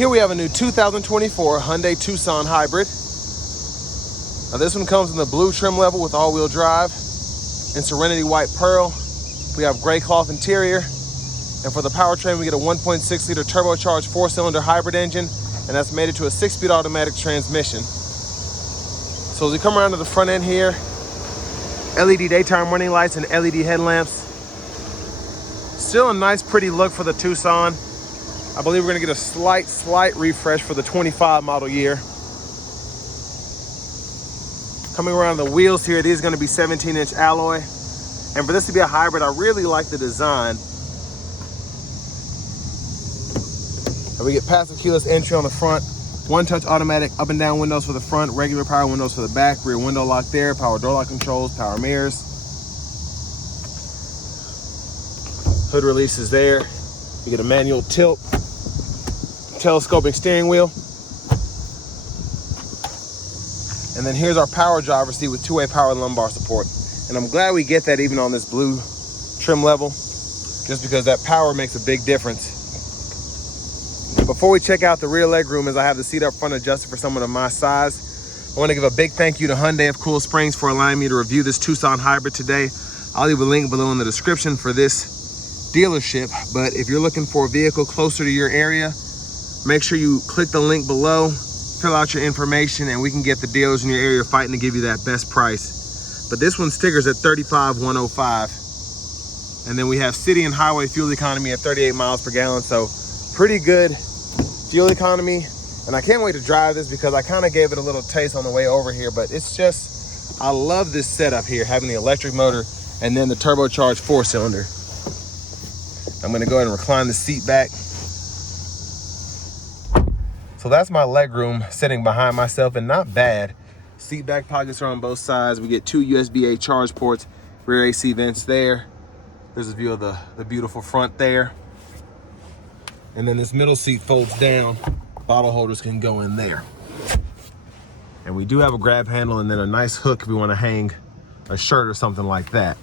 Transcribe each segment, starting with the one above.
Here we have a new 2024 Hyundai Tucson hybrid. Now this one comes in the blue trim level with all-wheel drive and Serenity White Pearl. We have gray cloth interior. And for the powertrain, we get a 1.6-liter turbocharged 4-cylinder hybrid engine, and that's mated to a 6-speed automatic transmission. So as we come around to the front end here, LED daytime running lights and LED headlamps. Still a nice, pretty look for the Tucson. I believe we're gonna get a slight refresh for the 25 model year. Coming around the wheels here, these are gonna be 17-inch alloy. And for this to be a hybrid, I really like the design. And we get passive keyless entry on the front, one-touch automatic up and down windows for the front, regular power windows for the back, rear window lock there, power door lock controls, power mirrors. Hood releases there. You get a manual tilt, telescoping steering wheel. And then here's our power driver's seat with two-way power lumbar support. And I'm glad we get that even on this blue trim level, just because that power makes a big difference. Before we check out the rear leg room, as I have the seat up front adjusted for someone of my size, I want to give a big thank you to Hyundai of Cool Springs for allowing me to review this Tucson hybrid today. I'll leave a link below in the description for this dealership, but if you're looking for a vehicle closer to your area, make sure you click the link below, fill out your information, and we can get the dealers in your area fighting to give you that best price. But this one stickers at $35,105. And then we have city and highway fuel economy at 38 miles per gallon. So pretty good fuel economy. And I can't wait to drive this because I kind of gave it a little taste on the way over here, but it's just, I love this setup here, having the electric motor and then the turbocharged 4-cylinder. I'm gonna go ahead and recline the seat back. So that's my leg room sitting behind myself, and not bad. Seat back pockets are on both sides. We get two USB-A charge ports, rear AC vents there. There's a view of the beautiful front there. And then this middle seat folds down. Bottle holders can go in there. And we do have a grab handle and then a nice hook if we want to hang a shirt or something like that.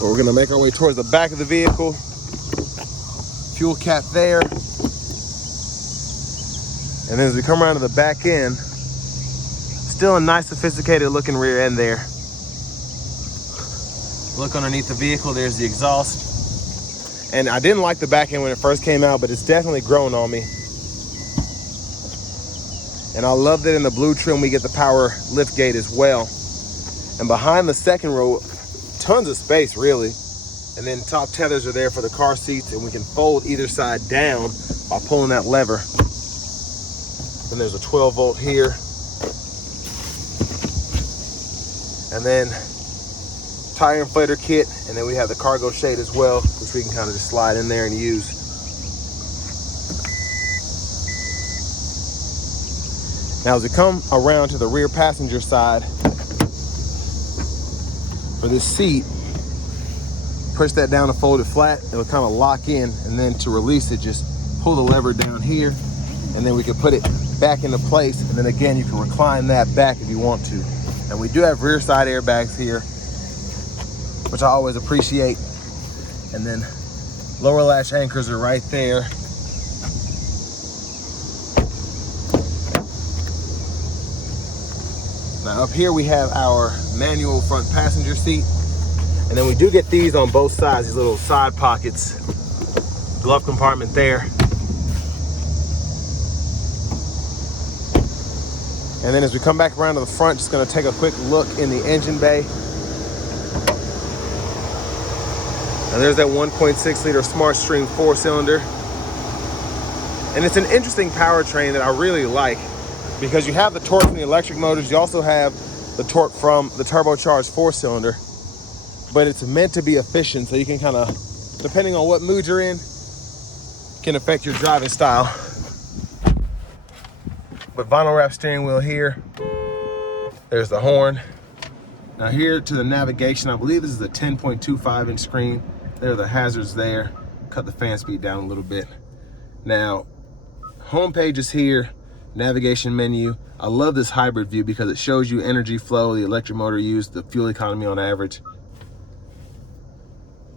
But we're gonna make our way towards the back of the vehicle. Fuel cap there. And then as we come around to the back end, still a nice sophisticated looking rear end there. Look underneath the vehicle, there's the exhaust. And I didn't like the back end when it first came out, but it's definitely grown on me. And I love that in the blue trim we get the power lift gate as well. And behind the second row, tons of space really. And then top tethers are there for the car seats, and we can fold either side down by pulling that lever. Then there's a 12 volt here. And then tire inflator kit, and then we have the cargo shade as well, which we can kind of just slide in there and use. Now as we come around to the rear passenger side, for this seat, push that down and fold it flat. It'll kind of lock in, and then to release it, just pull the lever down here, and then we can put it back into place. And then again, you can recline that back if you want to. And we do have rear side airbags here, which I always appreciate. And then lower latch anchors are right there. Now up here we have our manual front passenger seat. And then we do get these on both sides, these little side pockets. Glove compartment there. And then as we come back around to the front, just gonna take a quick look in the engine bay. Now there's that 1.6-liter Smart Stream 4-cylinder. And it's an interesting powertrain that I really like, because you have the torque from the electric motors, you also have the torque from the turbocharged 4-cylinder, but it's meant to be efficient, so you can kind of, depending on what mood you're in, can affect your driving style. But vinyl wrap steering wheel here. There's the horn. Now here to the navigation, I believe this is a 10.25-inch screen. There are the hazards there. Cut the fan speed down a little bit. Now, home page is here, navigation menu. I love this hybrid view because it shows you energy flow, the electric motor used, the fuel economy on average.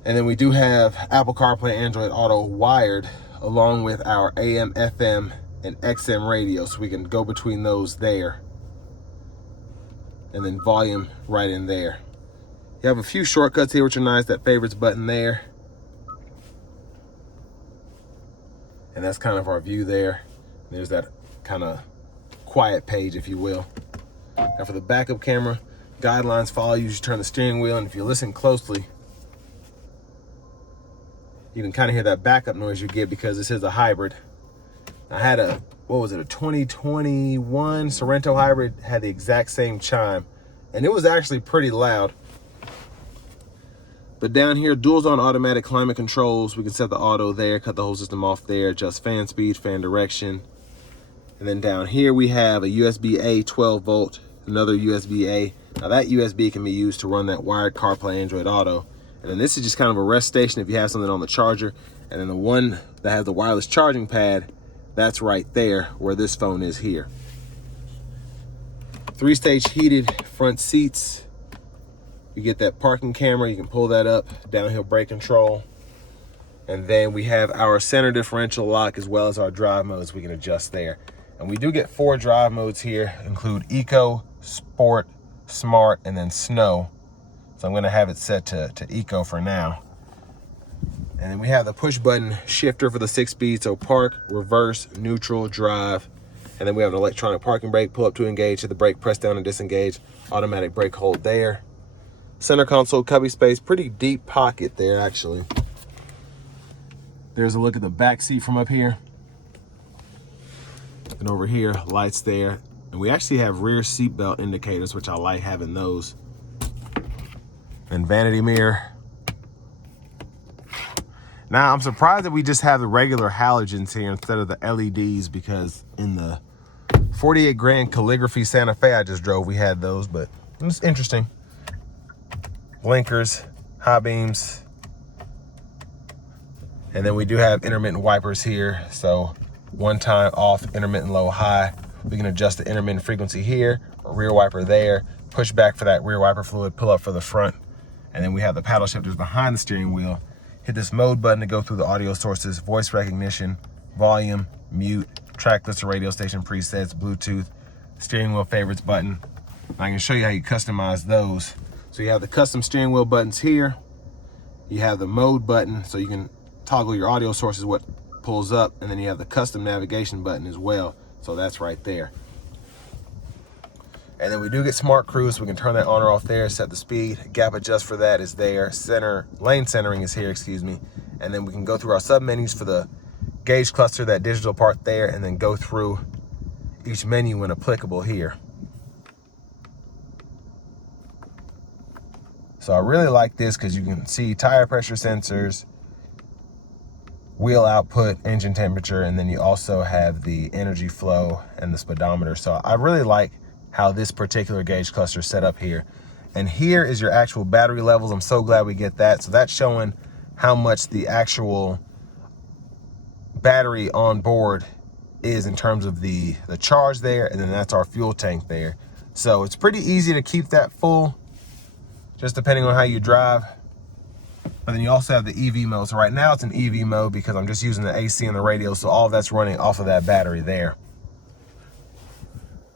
And then we do have Apple CarPlay, Android Auto wired along with our AM, FM, and XM radio, so we can go between those there. And then volume right in there. You have a few shortcuts here, which are nice. That favorites button there. And that's kind of our view there. There's that kind of quiet page, if you will. Now for the backup camera, guidelines follow you as you turn the steering wheel, and if you listen closely, you can kind of hear that backup noise you get because this is a hybrid. I had a, what was it, a 2021 Sorento hybrid, had the exact same chime, and it was actually pretty loud. But down here, dual zone automatic climate controls. We can set the auto there, cut the whole system off there, adjust fan speed, fan direction. And then down here we have a USB-A 12 volt, another USB-A. Now that USB can be used to run that wired CarPlay Android Auto. And then this is just kind of a rest station if you have something on the charger. And then the one that has the wireless charging pad, that's right there where this phone is here. 3-stage heated front seats. You get that parking camera, you can pull that up, downhill brake control. And then we have our center differential lock as well as our drive modes we can adjust there. And we do get 4 drive modes here, include Eco, Sport, Smart, and then Snow. So I'm gonna have it set to Eco for now. And then we have the push button shifter for the 6-speed, so park, reverse, neutral, drive. And then we have an electronic parking brake, pull up to engage, hit the brake, press down and disengage, automatic brake hold there. Center console, cubby space, pretty deep pocket there actually. There's a look at the back seat from up here. And over here, lights there. And we actually have rear seatbelt indicators, which I like having those. And vanity mirror. Now, I'm surprised that we just have the regular halogens here instead of the LEDs, because in the 48 grand calligraphy Santa Fe I just drove, we had those, but it was interesting. Blinkers, high beams. And then we do have intermittent wipers here. So one time off, intermittent low, high. We can adjust the intermittent frequency here, a rear wiper there, push back for that rear wiper fluid, pull up for the front. And then we have the paddle shifters behind the steering wheel. Hit this mode button to go through the audio sources, voice recognition, volume, mute, track list, radio station presets, Bluetooth, steering wheel favorites button. I can show you how you customize those. So you have the custom steering wheel buttons here. You have the mode button, so you can toggle your audio sources, what pulls up, and then you have the custom navigation button as well. So that's right there. And then we do get smart cruise, so we can turn that on or off there, set the speed. Gap adjust for that is there. Lane centering is here, excuse me. And then we can go through our sub menus for the gauge cluster, that digital part there, and then go through each menu when applicable here. So I really like this because you can see tire pressure sensors, wheel output, engine temperature, and then you also have the energy flow and the speedometer. So I really like how this particular gauge cluster is set up here. And here is your actual battery levels. I'm so glad we get that. So that's showing how much the actual battery on board is in terms of the charge there, and then that's our fuel tank there. So it's pretty easy to keep that full, just depending on how you drive. But then you also have the EV mode. So right now it's an EV mode because I'm just using the AC and the radio, so all of that's running off of that battery there.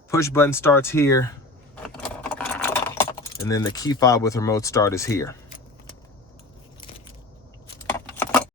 Push button starts here, and then the key fob with remote start is here.